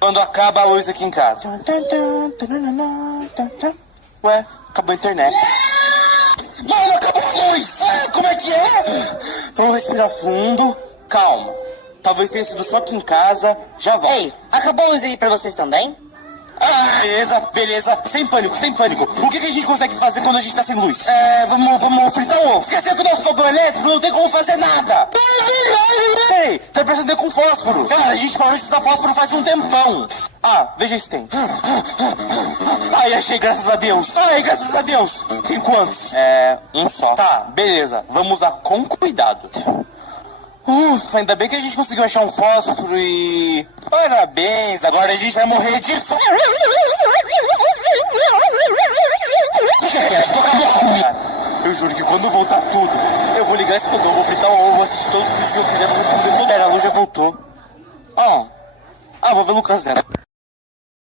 Quando acaba a luz aqui em casa. Ué, acabou a internet. Mano, acabou a luz! Como é que é? Vamos respirar fundo. Calma. Talvez tenha sido só aqui em casa. Já volto. Ei, acabou a luz aí pra vocês também? Beleza, beleza. Sem pânico, sem pânico. O que a gente consegue fazer quando a gente tá sem luz? Vamos fritar um ovo. Esqueceu que o nosso fogão elétrico não tem como fazer nada. Peraí, tá impressionando com fósforo. Cara, a gente parou de usar fósforo faz um tempão. Veja se tem. Ai, achei, graças a Deus. Ai, graças a Deus. Tem quantos? Um só. Tá, beleza. Vamos usar com cuidado. Ufa, ainda bem que a gente conseguiu achar um fósforo e... Parabéns, agora a gente vai morrer de fome. Eu juro que quando voltar tudo, eu vou ligar esse fogão, vou fritar o ovo, assistir todos os vídeos que eu quiser, vou responder tudo. A luz já voltou. Vou ver o Lucas dela.